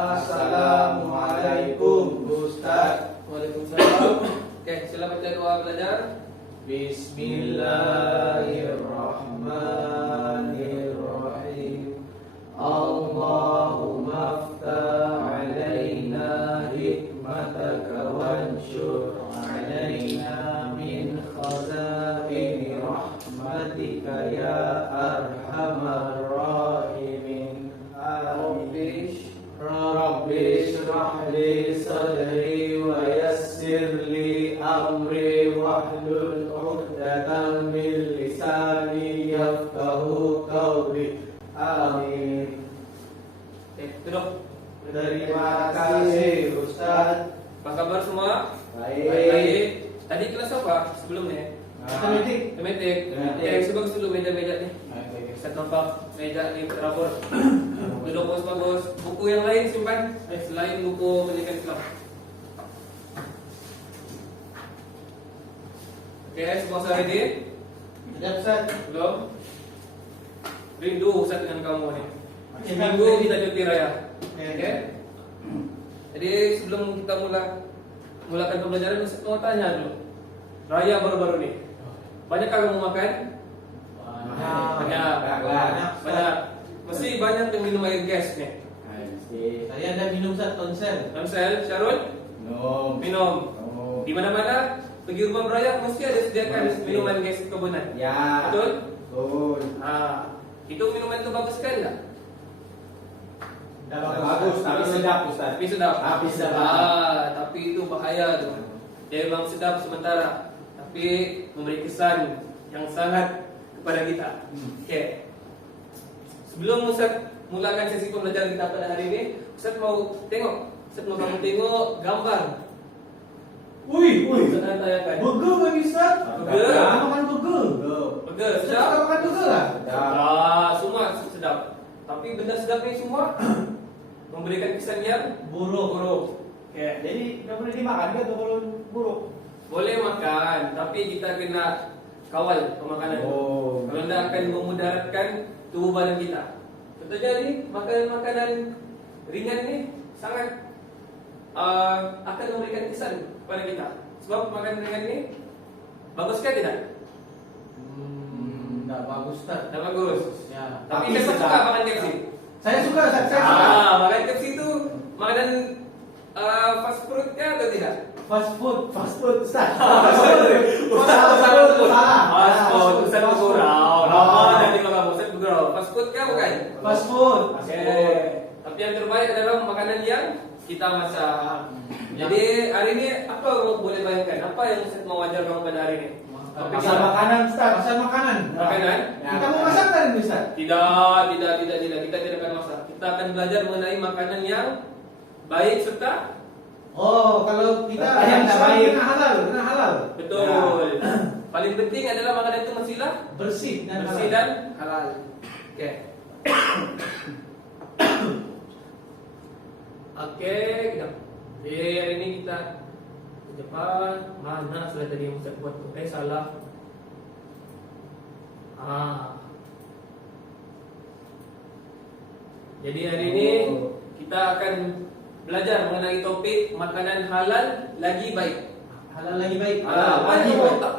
Assalamualaikum Ustaz. Waalaikumsalam. Oke, sila baca doa belajar. Bismillahirrahmanirrahim. Allahumma aftah alaina hikmataka wanshur alaina min khazaini rahmatika ya arhamar rahimin. Rabbi shrah li sadri wa yassir li amri wahlul 'uqdatam min lisani yafqahu qawli. Amin. Duduk. Terima kasih Ustaz. Apa kabar semua? Baik. Tadi kelas apa sebelumnya? Matematik. Matematik. Oke, bagus dulu meja-meja nih. Saya tampak meja ini teratur. Duduk bagus-bagus. Buku yang lain simpan. Selain buku pendidikan Islam. Oke, semua sudah ready? Sudah Ustaz. Belum? Rindu Ustaz dengan kamu nih. Seminggu kita cuti raya. Oke? Jadi sebelum kita mulakan pembelajaran, Ustaz mau tanya dulu. Raya baru-baru nih. Banyakkah kamu makan? Banyak. Mesti banyak yang minum air gas nih. Saya ada minum Ustaz Tonsel. Tonsel, Syarul? Minum. Di mana-mana pergi rumah beraya mesti ada sediakan minuman gas kebunan. Ya. Betul? Betul. Itu minuman itu bagus sekali tak? Bagus, tapi sedap Ustaz. Tapi sedap. Tapi Tapi itu bahaya tuh. Dia memang sedap sementara, tapi memberi kesan yang sangat kepada kita. Oke. Sebelum Ustaz mulakan sesi pembelajaran kita pada hari ini, Ustaz mau kamu tengok gambar. Wih. Ustaz akan tanyakan. Burger kan Ustaz? Burger? Makan burger. Burger Sedap sedap. makan burger lah. Semua sedap. Tapi benda sedap ini semua memberikan kesan yang buruk. Oke. Jadi nggak boleh dimakan kan kalau buruk? Boleh makan, tapi kita kena kawal pemakanan. Kalau tidak akan memudaratkan tubuh badan kita. Contohnya ni makanan-makanan ringan ni sangat akan memberikan kesan kepada kita. Sebab makanan ringan ni bagus kan tidak? Nggak bagus Ustaz. Tak bagus. Ya. Tapi saya suka makan KFC. Saya suka Ustaz. Saya suka. Makan KFC itu makanan fast food kah atau tidak? Fast food Ustaz. Fast food, Ustaz bergurau. Nanti kalau Ustaz bergurau. Fast food kah bukan? Fast food. Oke. Tapi yang terbaik adalah makanan yang kita masak. Jadi hari ini apa kamu boleh bayangkan? Apa yang Ustaz mau ajar kamu pada hari ini? Pasal makanan Ustaz. Pasal makanan. Makanan? Kita mau masak kan Ustaz? Tidak. Kita tidak akan masak. Kita akan belajar mengenai makanan yang baik serta Kalau kita yang tak baik. kena halal. betul. Paling penting adalah makanan itu mestilah Bersih dan bersih halal. dan halal. Oke. Oke, kita. Jadi hari ini kita ke depan. Mana sudah tadi yang Ustaz buat tu? Salah. Jadi hari ini kita akan belajar mengenai topik makanan halal lagi baik. Halal lagi baik. Apa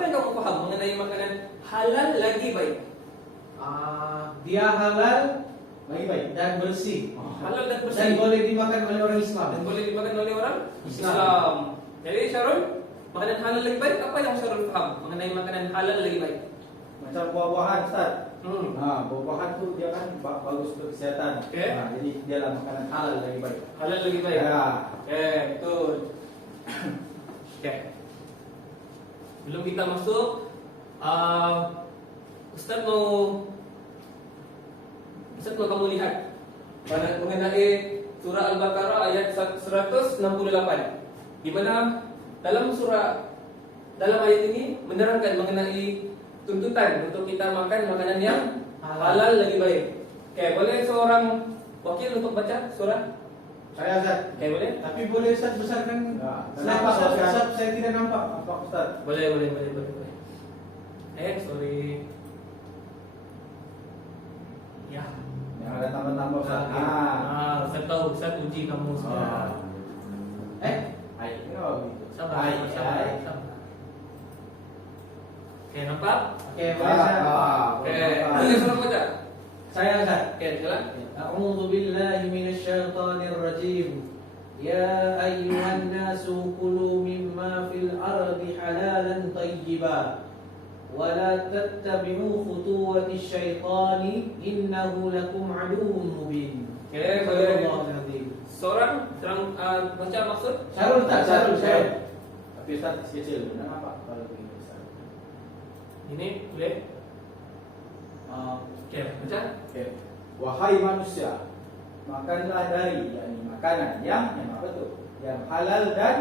yang kamu paham mengenai makanan halal lagi baik? Dia halal lagi baik dan bersih. Halal dan Dan bersih boleh dimakan oleh orang Islam. dan boleh dimakan oleh orang Islam. Islam. Jadi Syarul, makanan halal lagi baik apa yang Syarul paham mengenai makanan halal lagi baik? Macam buah-buahan Ustaz. Buah-buahan tu dia kan bagus untuk kesihatan. Oke. Jadi dia lah makanan halal lagi baik. Halal lagi baik. Ya. Oke, betul. Oke. Belum kita masuk, Ustaz mau kamu lihat mengenai surah Al-Baqarah ayat 168, di mana dalam ayat ini menerangkan mengenai tuntutan untuk kita makan makanan yang halal lagi baik. Oke, boleh seorang wakil untuk baca surah? Saya Ustaz. Oke, boleh? Tapi boleh Ustaz besarkan. Nampak Ustaz, saya tidak nampak. Nampak Ustaz. Boleh. Sorry. Ya. Ada tambah-tambah Ustaz. Ustaz tahu, Ustaz uji kamu sudah. Hai. Oh, gitu. Sabar, Hai. sabar. Oke, nampak? Oke, boleh Ustaz. Oke, boleh suruh baca. Saya Ustaz. Oke, silakan. A'udzu billahi minasyaitonir rajim. Ya ayyuhan nasu kulu mimma fil ardi halalan thayyiba wa la tattabi'u khutuwatisy syaitani innahu lakum aduwwun mubin. Oke, boleh. Astagfirullahaladzim. Seorang terang baca maksud? Syarul Ustaz, Syarul. Tapi Ustaz kecil, benar apa kalau begitu Ustaz? Ini boleh? Oke, baca. Oke. Wahai manusia, makanlah dari yakni makanan yang apa tuh? Yang halal dan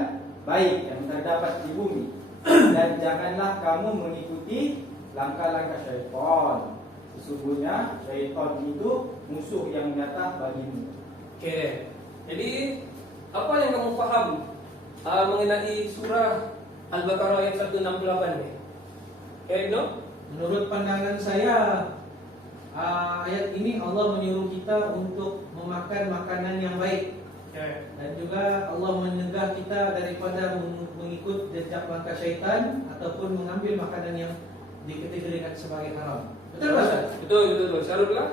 baik yang terdapat di bumi. Dan janganlah kamu mengikuti langkah-langkah syaitan. Sesungguhnya syaitan itu musuh yang nyata bagimu. Oke. Jadi apa yang kamu paham mengenai surah Al-Baqarah ayat 168 ni? Okay, no? Menurut pandangan saya, ayat ini Allah menyuruh kita untuk memakan makanan yang baik. Okay. Dan juga Allah mencegah kita daripada mengikut jejak langkah syaitan ataupun mengambil makanan yang dikategorikan sebagai haram. Betul Ustaz? Betul. Syarul lah.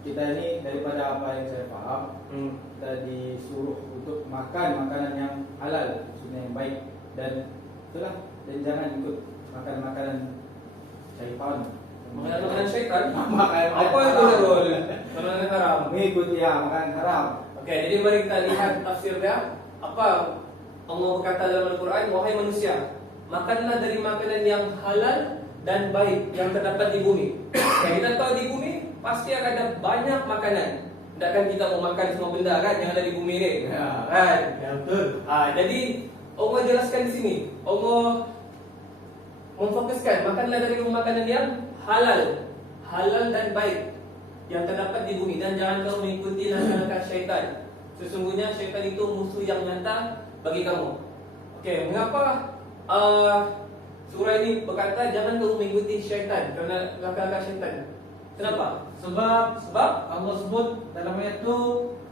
Kita ini daripada apa yang saya paham, kita disuruh untuk makan makanan yang halal, maksudnya yang baik, dan itulah, dan jangan ikut makan makanan syaitan. Makanan syaitan. Makanan Apa itu Syarul? Makanan haram. Mengikuti makanan haram. Oke, jadi mari kita lihat tafsir dia. Apa Allah berkata dalam Al-Quran, wahai manusia, makanlah dari makanan yang halal dan baik yang terdapat di bumi. Kita tahu di bumi pasti akan ada banyak makanan. Takkan kita mau makan semua benda kan yang ada di bumi ni. Kan? Ya, betul. Jadi Allah jelaskan di sini. Allah memfokuskan makanlah dari makanan yang halal dan baik yang terdapat di bumi, dan jangan kau mengikuti langkah-langkah syaitan. Sesungguhnya syaitan itu musuh yang nyata bagi kamu. Okey, mengapa surah ini berkata jangan kau mengikuti syaitan, kerana langkah-langkah syaitan? Kenapa? Sebab Allah sebut dalam ayat itu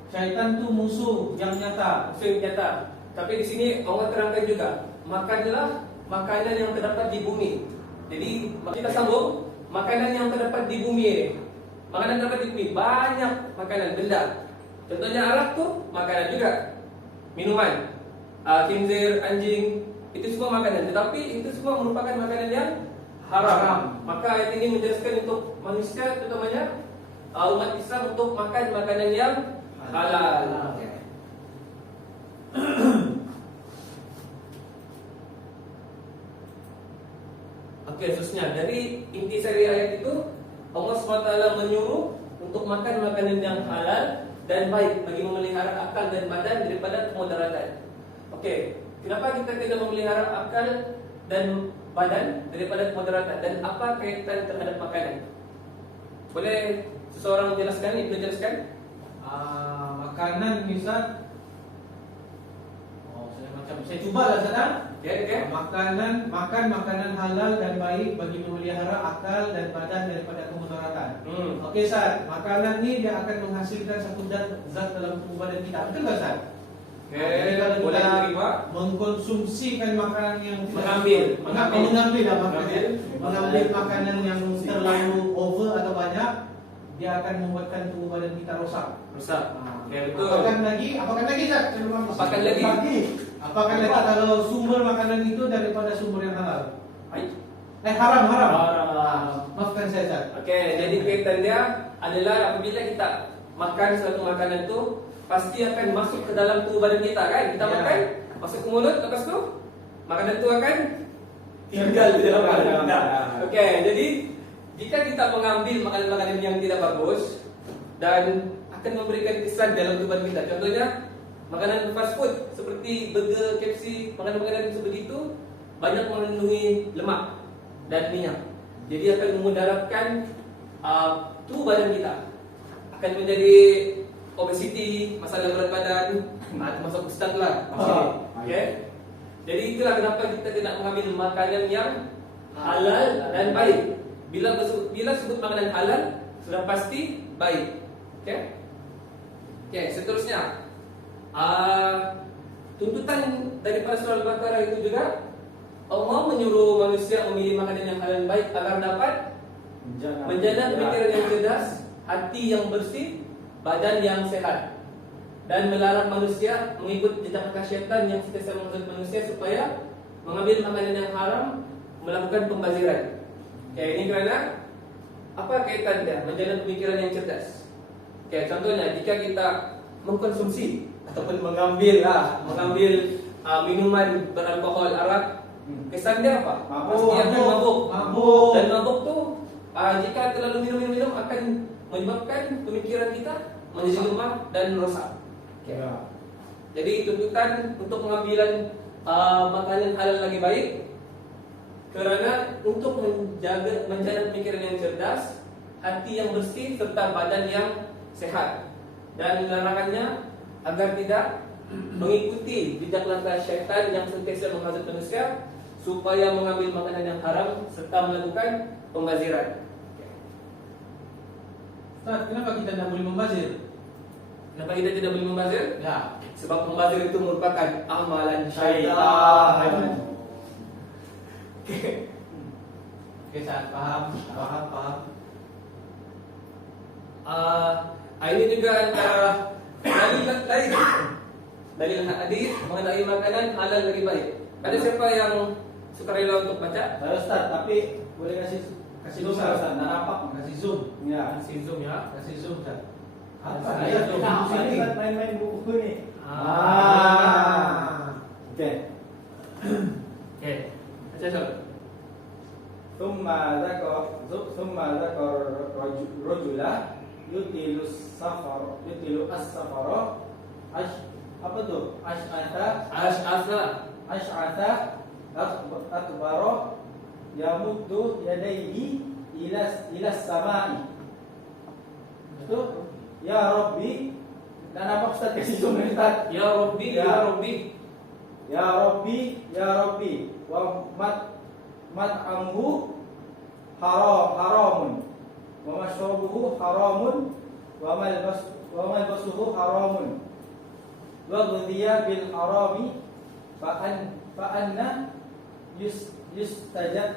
syaitan itu musuh yang nyata. Musuh yang nyata. Tapi di sini Allah terangkan juga, makanlah makanan yang terdapat di bumi. Jadi kita sambung, makanan yang terdapat di bumi ini. Makanan yang terdapat di bumi, banyak makanan, benda. Contohnya arak tu makanan juga. Minuman, khinzir, anjing, itu semua makanan. Tetapi itu semua merupakan makanan yang haram. Maka ayat ini menjelaskan untuk manusia, terutamanya umat Islam, untuk makan makanan yang halal. Okey, khususnya dari intisari ayat itu Allah SWT menyuruh untuk makan makanan yang halal dan baik bagi memelihara akal dan badan daripada kemudaratan. Okey, kenapa kita kena memelihara akal dan badan daripada kemudaratan, dan apa kaitan terhadap makanan? Boleh seseorang menjelaskan, Ibnu jelaskan? Makanan misal, saya cubalah Ustaz. Okey. Makan makanan halal dan baik bagi memelihara akal dan badan daripada kemudaratan. Okey Ustaz, makanan ni dia akan menghasilkan satu zat dalam tubuh badan kita. Betul tak Ustaz? Jadi kalau Boleh kita terima. mengkonsumsikan makanan yang Mengambil makanan yang terlalu over atau banyak, dia akan membuatkan tubuh badan kita rosak. Okey, betul. Apakan lagi Ustaz? Apakan lagi? Apakah lagi kalau sumber makanan itu daripada sumber yang halal? Haram. Maafkan saya Ustaz. Okey, jadi kaitan dia adalah apabila kita makan suatu makanan tu pasti akan masuk ke dalam tubuh badan kita kan? Kita makan, masuk ke mulut, lepas tu makanan tu akan tinggal di dalam badan kita. Okey, jadi jika kita mengambil makanan-makanan yang tidak bagus dan akan memberikan kesan dalam tubuh badan kita. Contohnya makanan fast food seperti burger, KFC, makanan-makanan sebegitu banyak mengandungi lemak dan minyak. Jadi akan memudaratkan tubuh badan kita. Akan menjadi obesity, masalah berat badan, masuk ustaz lah. Okey. Jadi itulah kenapa kita tidak mengambil makanan yang halal dan baik. Bila sebut makanan halal, sudah pasti baik. Okey. Okey, seterusnya. Tuntutan daripada surah Al-Baqarah itu juga Allah menyuruh manusia memilih makanan yang halal baik agar dapat menjaga pikiran yang cerdas, hati yang bersih, badan yang sehat, dan melarang manusia mengikut jejak syaitan yang sentiasa menghasil manusia supaya mengambil makanan yang haram, melakukan pembaziran. Okay, ini kerana apa kaitan dia? Menjaga pemikiran yang cerdas. Okay, contohnya jika kita mengkonsumsi ataupun mengambil minuman beralkohol, arak, kesan dia apa? Pasti akan mabuk. Dan mabuk tu jika terlalu minum akan menyebabkan pemikiran kita menjadi lemah dan rosak. Okay. Jadi tuntutan untuk pengambilan makanan halal lagi baik kerana untuk menjaga pemikiran yang cerdas, hati yang bersih serta badan yang sehat, dan larangannya agar tidak mengikuti jejak langkah syaitan yang sentiasa menghasut manusia supaya mengambil makanan yang haram serta melakukan pembaziran. Ustaz, kenapa kita tidak boleh membazir? Kenapa kita tidak boleh membazir? Ya. Sebab membazir itu merupakan amalan syaitan. Oke, Ustaz, paham. Ini juga antara dalil hadis mengenai makanan halal lagi baik. Ada siapa yang suka rela untuk baca? Saya Ustaz, tapi boleh kasih zoom Ustaz, nak nampak? Kasih zoom. Ya. Kasih zoom ya. Kasih zoom, Ustaz. Apa Ayat ayat zoom ini sini. main-main buku ni. Okey. Okey. Baca Syul. Thumma dzakar rajula yutilu as-safara apa tu? Ash'atha akbara yamuddu yadayhi ila samai. Itu ya Rabbi. Dan apa Ustaz kasih zoom ni Ustaz? Ya Rabbi, ya Rabbi. Ya Rabbi wa mat'amuhu haramun wa mashrabuhu haramun wa malbasuhu haramun wa ghudhiya bil harami fa anna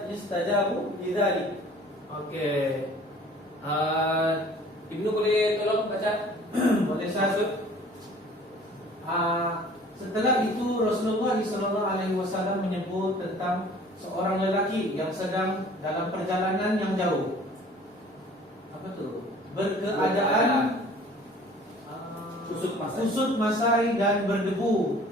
yustajabu lidzalik. Okey. Ibnu boleh tolong baca? Boleh Ustaz? Setelah itu Rasulullah SAW menyebut tentang seorang lelaki yang sedang dalam perjalanan yang jauh. Apa tu? Berkeadaan kusut masai dan berdebu,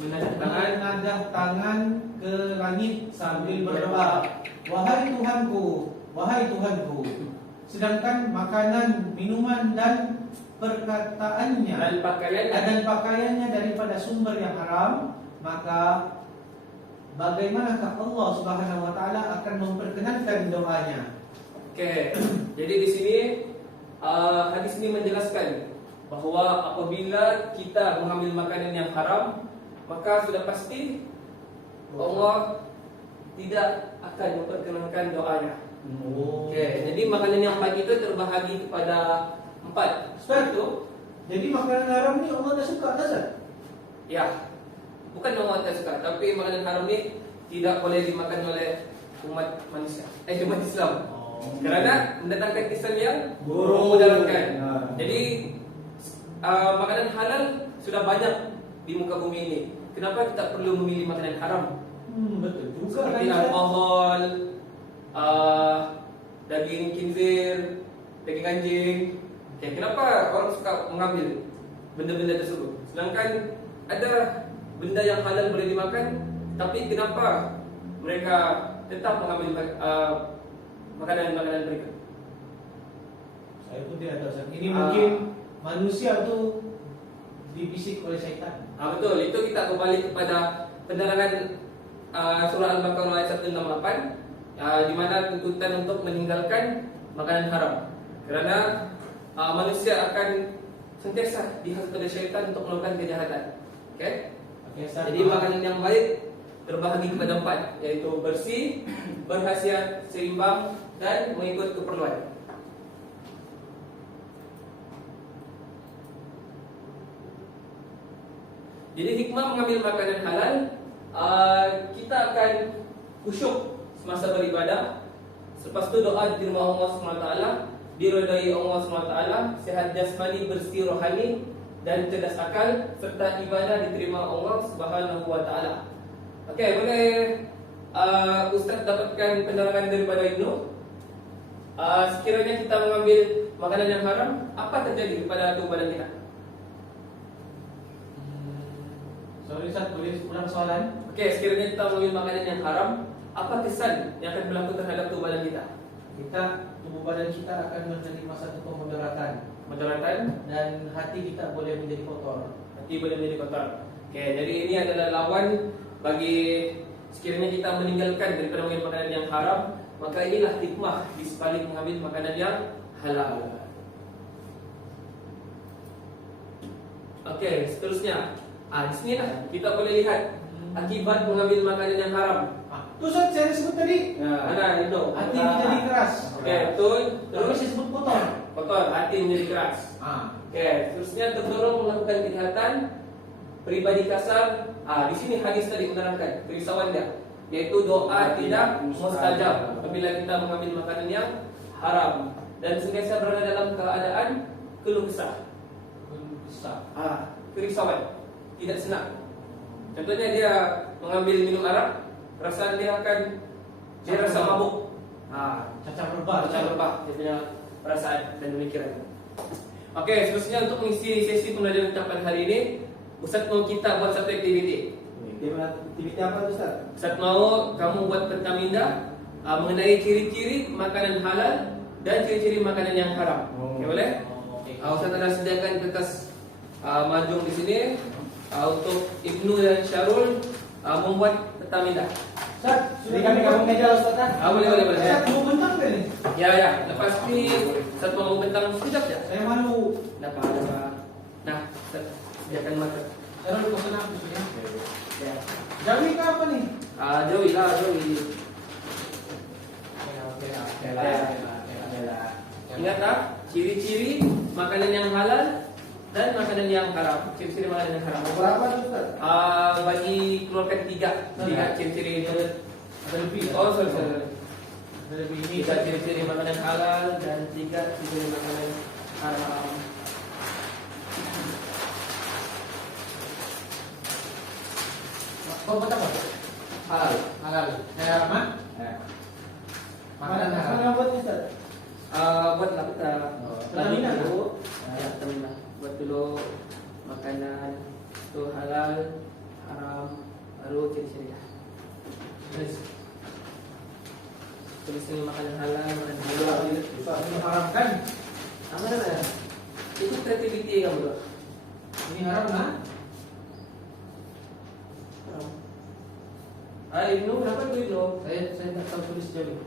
menadah tangan ke langit sambil berdoa, wahai Tuhanku. Sedangkan makanan, minuman dan perkataannya dan pakaiannya daripada sumber yang haram, maka bagaimanakah Allah Subhanahu wa taala akan memperkenankan doanya? Okey. Jadi di sini hadis ini menjelaskan bahawa apabila kita mengambil makanan yang haram, maka sudah pasti Allah tidak akan memperkenankan doanya. Okey, jadi makanan yang baik itu terbahagi kepada 4. Ustaz tu, jadi makanan haram ni Allah dah suka tak Ustaz? Ya. Bukan Allah tak suka, tapi makanan haram ni tidak boleh dimakan oleh umat manusia, umat Islam. Kerana mendatangkan kesan yang memudaratkan. Jadi makanan halal sudah banyak di muka bumi ini. Kenapa kita perlu memilih makanan haram? Betul juga. Seperti alkohol, daging khinzir, daging anjing. Okay, kenapa orang suka mengambil benda-benda tersebut? Sedangkan ada benda yang halal boleh dimakan, tapi kenapa mereka tetap mengambil makanan-makanan mereka? Saya pun tidak tahu Ustaz. Ini mungkin manusia tu dibisik oleh syaitan. Betul, itu kita kembali kepada penerangan surah Al-Baqarah ayat 168, di mana tuntutan untuk meninggalkan makanan haram. Kerana manusia akan sentiasa dihasut oleh syaitan untuk melakukan kejahatan. Okay? Jadi makanan yang baik terbahagi kepada 4, yaitu bersih, berkhasiat, seimbang dan mengikut keperluan. Jadi hikmah mengambil makanan halal, kita akan khusyuk semasa beribadah. Selepas tu doa diterima Allah SWT, diridai Allah SWT, sehat jasmani, bersih rohani dan cerdas akal, serta ibadah diterima Allah Subhanahu wa taala. Okey, boleh Ustaz dapatkan penerangan daripada Ibnu? Sekiranya kita mengambil makanan yang haram, apa terjadi kepada tubuh badan kita? Sorry Ustaz, boleh ulang soalan? Okey, sekiranya kita mengambil makanan yang haram, apa kesan yang akan berlaku terhadap tubuh badan kita? Tubuh badan kita akan menerima satu kemudaratan, Mudaratkan, dan hati kita boleh menjadi kotor. hati boleh menjadi kotor. Okey, jadi ini adalah lawan bagi sekiranya kita meninggalkan daripada mengambil makanan yang haram, maka inilah hikmah di sebalik mengambil makanan yang halal. Okey, seterusnya. Di sini lah kita boleh lihat akibat mengambil makanan yang haram. Tu Ustaz saya sebut tadi, Mana itu? hati menjadi keras. Okey, betul. Terus Terus saya sebut kotor. kotor, hati menjadi keras. Okey, seterusnya terdorong melakukan kejahatan, pribadi kasar. Di sini hadis tadi menerangkan kerisauan dia, yaitu doa tidak mustajab apabila kita mengambil makanan yang haram dan sentiasa berada dalam keadaan keluh kesah. Kerisauan, tidak senang. Contohnya dia mengambil minum arak, perasaan dia akan dia rasa mabuk. Cacat rebah. Macam lebah dia punya perasaan dan pemikiran. Okey, seterusnya untuk mengisi sesi pembelajaran kita pada hari ini, Ustaz mau kita buat satu aktiviti. Aktiviti apa tu Ustaz? Ustaz mau kamu buat pentaminda mengenai ciri-ciri makanan halal dan ciri-ciri makanan yang haram. Okey, boleh? Ustaz ada sediakan kertas majung di sini untuk Ibnu dan Syarul membuat pentaminda. Ustaz, Jadi kami gabung meja Ustaz kan? Boleh. Ustaz mau bentang ke ni? Ya. Lepas ni Ustaz mau bentang sekejap je. Saya malu. Dapat. Nah, Ustaz sediakan marker. Saya lalu pesan apa sih ya? Ya. Jawi ke apa nih? Joey lah, Joey. Ingat tak? Ciri-ciri makanan yang halal dan makanan yang haram. Ciri-ciri makanan yang haram. Berapa tu Ustaz? Bagi keluarkan tiga ciri-ciri itu. Ada lebih. Sorry. Ada lebih ini. Tiga ciri-ciri makanan halal dan tiga ciri-ciri makanan haram. Kau buat apa? Halal. Saya haram. Makanan haram. Mana buat Ustaz? Buatlah kita. Pentaminda dulu. Pentaminda. Buat dulu makanan itu halal, haram, baru ciri-ciri. Tulis ini makanan halal, makanan halal. Ustaz ini haram kan? Mana? Itu kreativiti kamu tuh. Ini haram kan? Haram. Ibnu, kenapa tuh Ibnu? Saya tak tahu tulis jauh.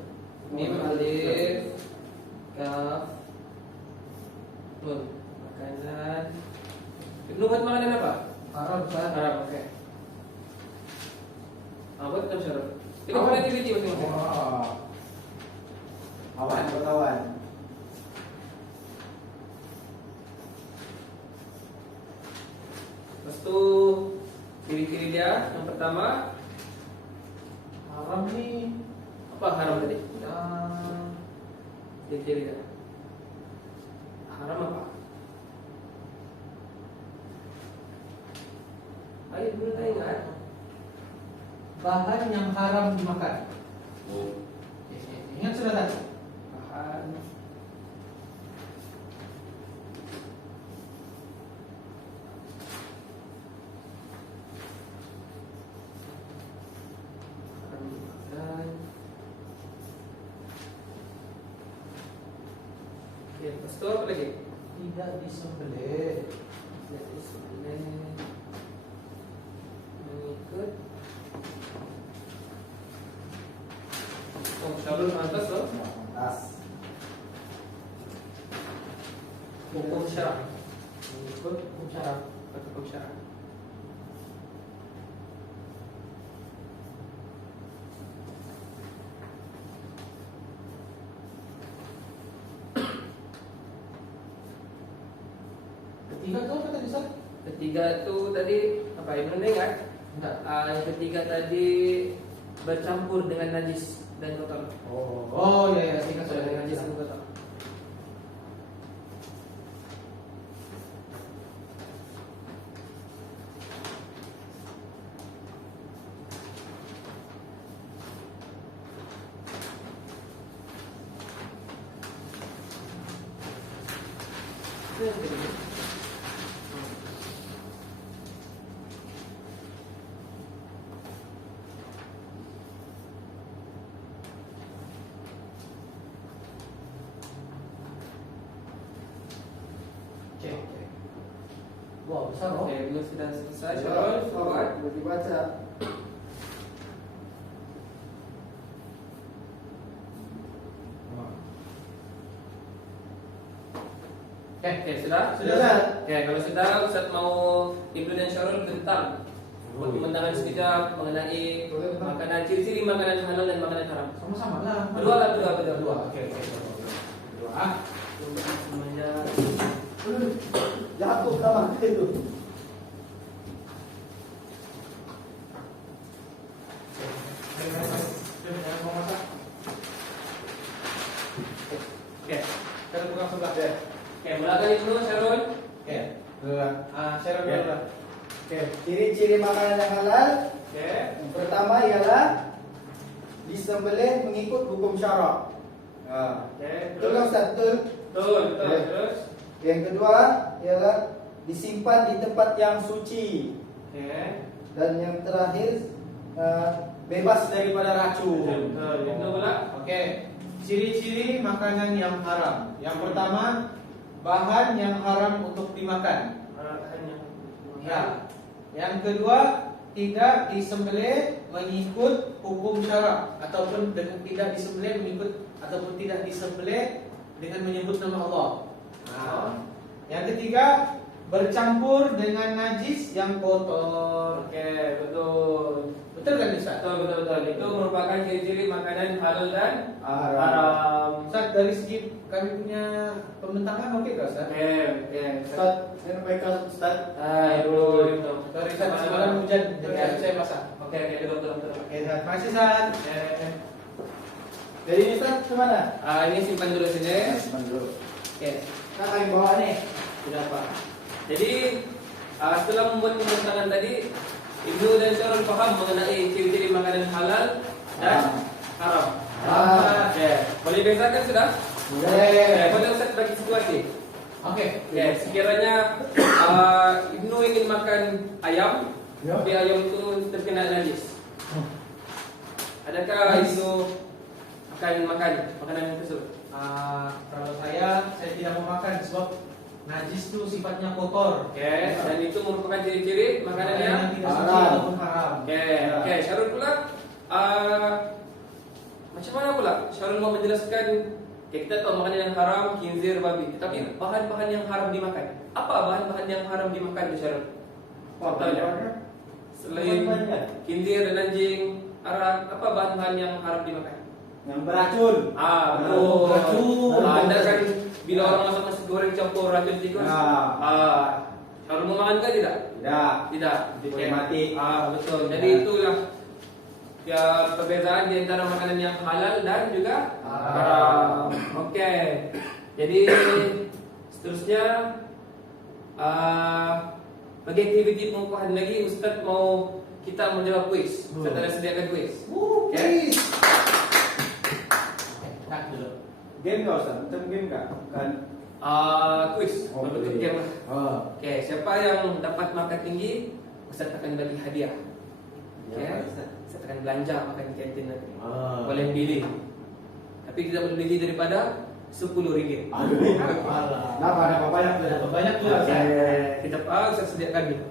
Mim alif kaf nun. Makanan. Ibnu buat makanan apa? Haram Ustaz. Haram, oke. Buat enam syarat. Ini kreativiti masing-masing. Awan. Lepas tu ciri-ciri dia yang pertama Haram nih. apa haram tadi? Yang Ciri-ciri dia. Haram apa? Ayo dulu tak ingat. bahan yang haram dimakan. Ingat sudah tadi. Bahan haram dimakan. Oke, lepas tu apa lagi? Tidak disembelih. Tidak disembelih. Mengikut. Oh, Syarul pantas loh. Tas. Hukum syarak. Mengikut hukum syarak. Hukum syarak. Ketiga tu apa tadi Ustaz? ketiga tu tadi apa yang mana ingat? Enggak. Yang ketiga tadi bercampur dengan najis dan kotor. Oh ya ya, ingat sudah Dengan dengan najis dan kotor. Itu yang kedua. Cek. Wah, besar loh. Oke, bila sudah selesai, Syarul, forward. Boleh dibaca. Oke, sudah? Sudah, Ustaz. Oke, kalau sudah, Ustaz mau Ibnu dan Syarul bentang pembentangan sekejap mengenai makanan, ciri-ciri makanan halal dan makanan haram. Sama-sama lah. Berdua lah, berdua. Dua. Oke. Dua. Semuanya. Jatuh sama itu. Oke, Kita pegang sebelah. oke, mulakan Ibnu, Syarul. Oke. Share Oke. dulu. Oke, ciri-ciri makanan yang halal. Oke. Yang pertama ialah disembelih mengikut hukum syarak. Oke, Betul kan Ustaz? Betul. Betul, Oke. terus. Yang kedua ialah disimpan di tempat yang suci. Oke. Dan yang terakhir bebas daripada racun. Betul, Ibnu pula. Oke. Ciri-ciri makanan yang haram. Yang pertama, bahan yang haram untuk dimakan. Hanya. Ya. Yang kedua, tidak disembelih mengikut hukum syarak ataupun tidak disembelih mengikut ataupun tidak disembelih dengan menyebut nama Allah. Yang ketiga, bercampur dengan najis yang kotor. Oke, betul. Betul kan Ustaz? Betul. Itu merupakan ciri-ciri makanan halal dan Haram. haram. Ustaz, dari segi kami punya pembentangan oke tak Ustaz? Oke. Ustaz, saya nampakkan Ustaz. Itu. Sorry Ustaz, semalam hujan jadi saya basah. Oke, betul. Oke, Ustaz. Terima kasih Ustaz. Jadi ini Ustaz kemana? Ini simpan dulu sini. Simpan dulu. Oke, Kita akan bawa nih. sudah Pak. Jadi setelah membuat pembentangan tadi, Ibnu dan Syarul paham mengenai ciri-ciri makanan halal dan haram. Oke, boleh bezakan sudah? Boleh. Boleh Ustaz bagi situasi. Oke. Oke, sekiranya Ibnu ingin makan ayam, Ya. tapi ayam itu terkena najis. Adakah Ibnu akan makan makanan tersebut? Kalau saya tidak mau makan sebab najis itu sifatnya kotor. Oke, dan itu merupakan ciri-ciri makanan yang tidak suci haram. ataupun haram. Oke, Syarul pula macam mana pula? Syarul mau menjelaskan, kita tahu makanan yang haram, khinzir, babi. Tapi bahan-bahan yang haram dimakan. Apa bahan-bahan yang haram dimakan itu Syarul? Contohnya, selain khinzir dan anjing, arak, apa bahan-bahan yang haram dimakan? Yang beracun. Betul. Racun. Anda kan bila orang masak nasi goreng campur racun tikus. Syarul mau makan ke tidak? Tidak. Boleh mati. Betul. Jadi itulah ya perbezaan di antara makanan yang halal dan juga haram. Oke. Jadi seterusnya bagi aktiviti pengukuhan lagi, Ustaz mau kita menjawab kuis. Ustaz ada sediakan kuis. Oke. Tak dulu. Game kau Ustaz? Macam game kah? Bukan. Kuis Oh, berbentuk boleh. game lah. Oke. Oke, siapa yang dapat markah tinggi, Ustaz akan bagi hadiah. Oke, Ustaz akan belanja makan di kantin nanti. Boleh pilih. Tapi tidak boleh lebih daripada RM10. Kenapa ada banyak tu? Banyak juga. Oke, kita Ustaz sediakan gitu.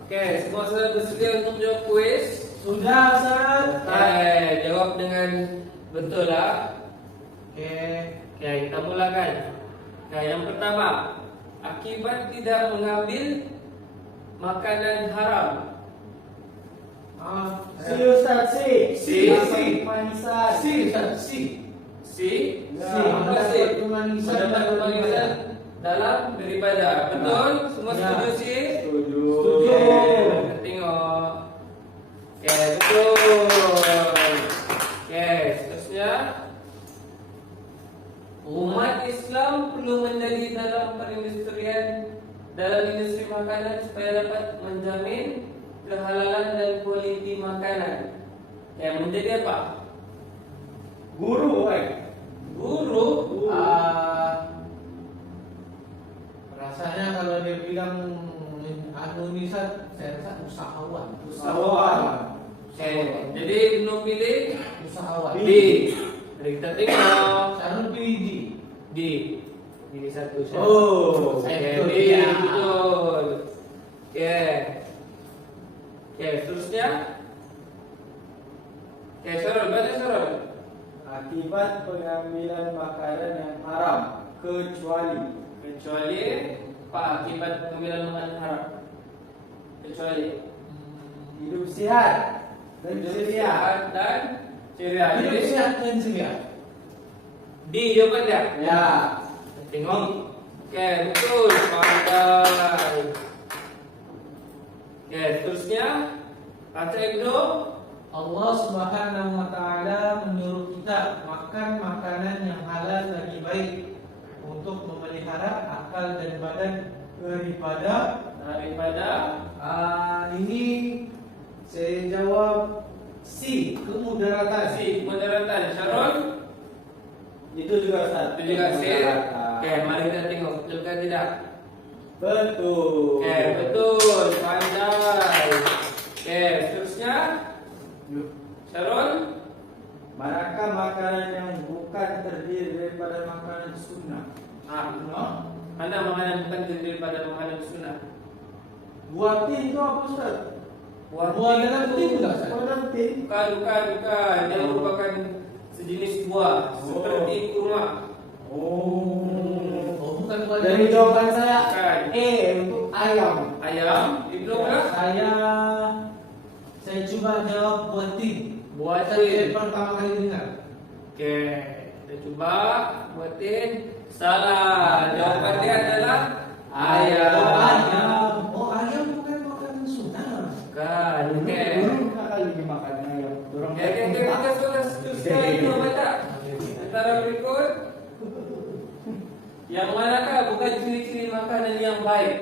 Oke, semua sudah bersedia untuk menjawab kuis? Sudah Ustaz. Jawab dengan betul lah. Oke. Oke, kita mulakan. Nah, yang pertama, akibat tidak mengambil makanan haram. Si Ustaz, si. Si. Manisan. Si Ustaz, si. Si, Ya, apa sih? Kemanisan. Mendapat kemanisan. dalam beribadah. Betul? Semua Ya. setuju sih? Setuju. Setuju. Kita tengok. Oke, betul. Oke, seterusnya. Umat Islam perlu menjadi dalam perindustrian dalam industri makanan supaya dapat menjamin kehalalan dan kualiti makanan. Menjadi apa? Guru, Guru. Rasanya kalau dia bilang ini saya rasa usahawan. Jadi belum pilih Usahawan. D. Mari kita tengok. Saya pilih D. D. Ini satu. Oh, saya Oke, betul. D. Ya. Betul. Oke. Oke, seterusnya. Oke, Syarul, baca Syarul. Akibat pengambilan makanan yang haram kecuali Pak, akibat pengambilan makanan haram. Kecuali hidup sehat dan ceria. sehat dan ceria. Hidup Jadi sehat dan ceria. D jawapan dia. Ya. Tengok. Oke, betul. Pandai. Oke, seterusnya baca Ibnu. Allah Subhanahu wa taala menyuruh kita makan makanan yang halal lagi baik untuk memelihara akal dan badan daripada ini saya jawab C, kemudaratan. si mudaratan. Syarul. Itu juga Ustaz. Itu juga C. Oke, mari kita tengok betul ke tidak. Betul. Oke, betul. Pandai. Oke, seterusnya Syarul. Manakah makanan yang bukan terdiri daripada makanan sunnah? Mana makanan bukan terdiri daripada makanan sunnah? Buah tin itu apa Ustaz? Buah dalam tin enggak, Ustaz? Buah dalam tin. Bukan. Dia merupakan sejenis buah seperti kurma. Oh, bukan buah Dari dalam jawaban saya Bukan. untuk ayam. Ayam. Ibnu lah. Saya coba jawab buah tin. Buah Saya tin. pertama kali dengar. Oke, kita coba buatin. Salah. Jawapan dia adalah ayam. Oh, ayam bukan makanan sunnah. Bukan. Oke. Dulu kali dimakan ayam. Dorang Kita sudah seterusnya itu baca. Antara berikut. Yang manakah bukan ciri-ciri makanan yang baik?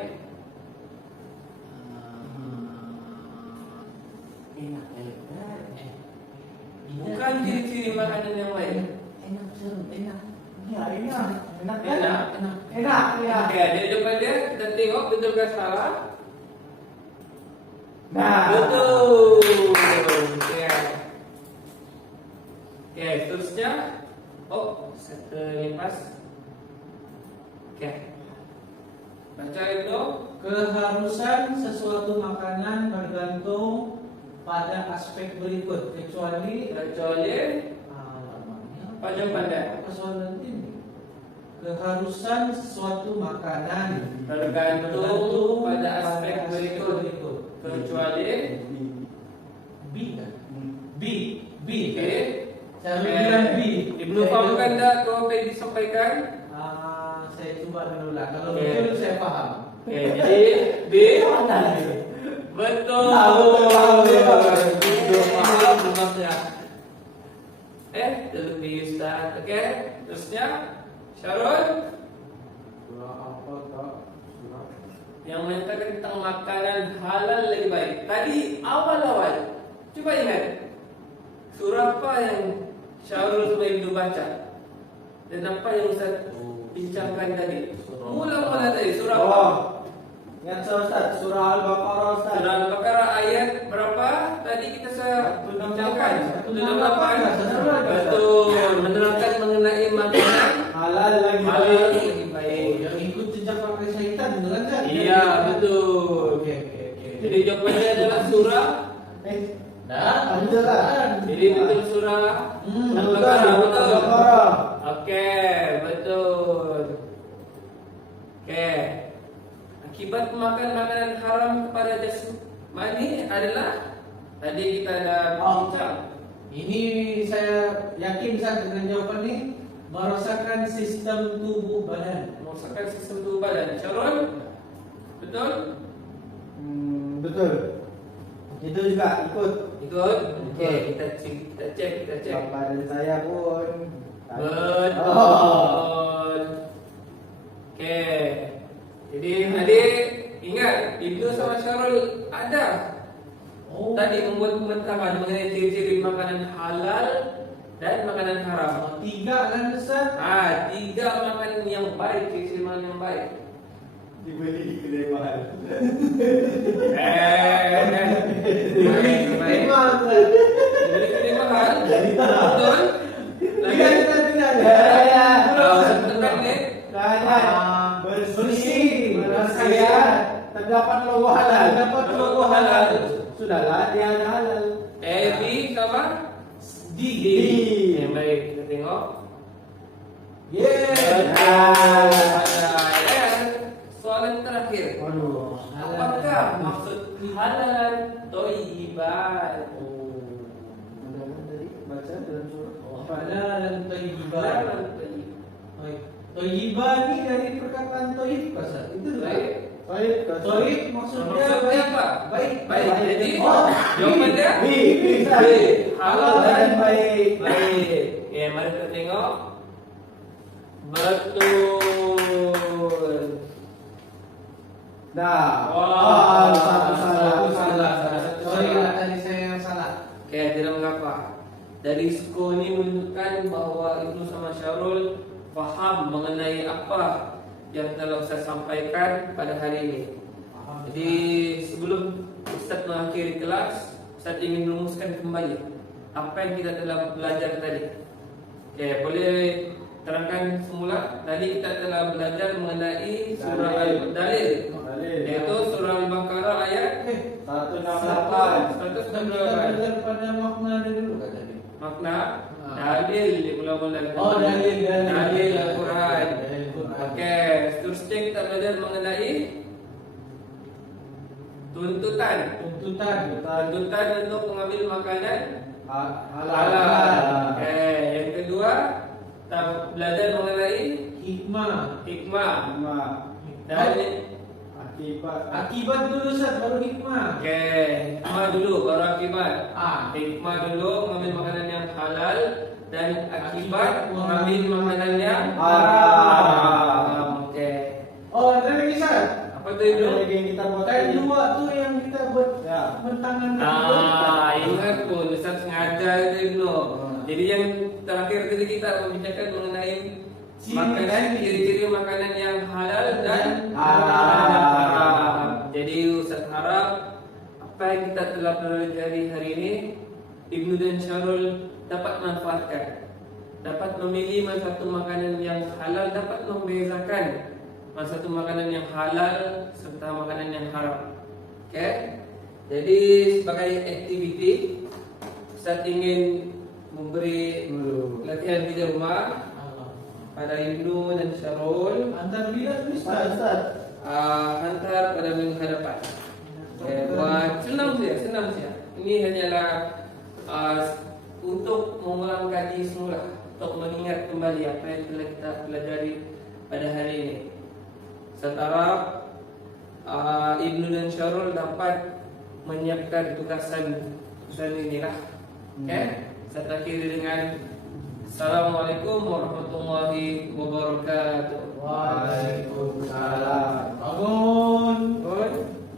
Bukan ciri-ciri makanan yang baik. Ya, enak. Enak. Enak, ya. Oke, jadi depan dia kita tengok betul ke salah. Nah, Betul. Oke. Oke, seterusnya. Oh, satu lepas. Oke. Baca itu. Keharusan sesuatu makanan bergantung pada aspek berikut kecuali Apa jawaban dia? apa soalan ini? Keharusan sesuatu makanan Bergantung pada aspek berikut. Kecuali B kan? B. Oke. Saya bilang B. Ibnu fahamkan tak apa yang disampaikan? Saya coba dulu lah. Kalau Oke. betul saya paham. Oke, jadi B. Betul. Maaf ya. Lebih Ustaz. Oke, terusnya Syarul yang menyatakan tentang makanan halal lebih baik. Tadi awal-awal, coba ingat surah apa yang Syarul sama Ibnu baca dan apa yang Ustaz bincangkan tadi. Mula-mula tadi surah apa? Oh, ingat saya Ustaz, surah Al-Baqarah Ustaz. Surah Al-Baqarah ayat berapa? Tadi kita sudah bincangkan 168. Betul, menerangkan mengenai makanan Halal lagi halal baik. lebih baik. Yang ikut jejak pakai syaitan beneran kan? Iya, betul. Oke. Jadi jawabannya adalah surah. Jadi betul surah Al-Baqarah, betul. Al-Baqarah. Oke, betul. Oke. Akibat makan makanan haram kepada jasmani adalah tadi kita dah bincang. Ini saya yakin Ustaz dengan jawaban ini merasakan sistem tubuh badan. merosakkan sistem tubuh badan. Syarul, betul? Betul. Itu juga ikut. Ikut. Okey, kita cek. Badan saya pun. Betul. Okey. Jadi adik ingat Ibnu sama Syarul ada tadi membuat pementahan mengenai ciri-ciri makanan halal dan makanan haram. 3 kan Ustaz? 3 makanan yang baik, ciri-ciri makanan yang baik. Dibeli di kedai mahal. Baik. Jadi kedai mahal. Betul? Tidak. Tekan ni. Bersih, bersehat, terdapat logo halal. Sudahlah, dia ada halal. B sama D. Yang baik, kita tengok. Soalan terakhir. Apakah maksud halal thayyiban? Baca dalam surah. Halal dan thayyiban. Halal thayyiban. Thayyiban ni dari perkataan thayyib Ustaz. Itu Baik. Thayyib maksudnya Maksudnya apa? Baik. Baik. Jadi jawapan dia B. halal dan baik. baik. Ya, mari kita tengok. Betul. Dah. Wah, Satu salah. Sorry salah. tadi saya yang salah. Okey, tidak mengapa. Dari skor ini menunjukkan bahawa Ibnu sama Syarul faham mengenai apa yang telah saya sampaikan pada hari ini. Jadi sebelum Ustaz mengakhiri kelas, Ustaz ingin merumuskan kembali apa yang kita telah belajar tadi. Okey, boleh terangkan semula. Tadi kita telah belajar mengenai surah Al-Dalil, yaitu surah Al-Baqarah ayat 168. 168. Belajar pada makna dia dulu kan tadi. Makna dalil di ulama dalil. Dalil Al-Quran. Okey, seterusnya kita belajar mengenai tuntutan untuk mengambil makanan halal. Okey, yang kedua kita belajar mengenai Hikmah. dan Akibat dulu Ustaz, baru hikmah. okey, hikmah dulu baru akibat. Hikmah dulu mengambil makanan yang halal dan akibat mengambil makanan yang haram. Okey. Oh, ada lagi Ustaz. Apa tu itu? Kita buat Kan dua tu yang kita buat Ya. bentangan. Ingat pun Ustaz sengaja itu dulu. Jadi yang terakhir tadi kita membicarakan mengenai makanan, ciri-ciri makanan yang halal dan haram. Jadi Ustaz harap apa yang kita telah pelajari hari ini Ibnu dan Syarul dapat manfaatkan, dapat memilih mana satu makanan yang halal, dapat membezakan mana satu makanan yang halal serta makanan yang haram. Okey. Jadi sebagai aktiviti Ustaz ingin memberi latihan di rumah pada Ibnu dan Syarul. Antar bila Ustaz? Hantar pada minggu hadapan. Buat senang saja. Ini hanyalah untuk mengulang kaji semula, untuk mengingat kembali apa yang telah kita pelajari pada hari ini. Setara Ibnu dan Syarul dapat menyiapkan tugasan inilah. Okay? Saya akhiri dengan Assalamualaikum warahmatullahi wabarakatuh. Waalaikumsalam. Bangun.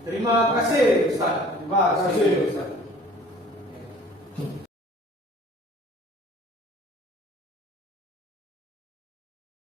Terima kasih Ustaz. Terima kasih.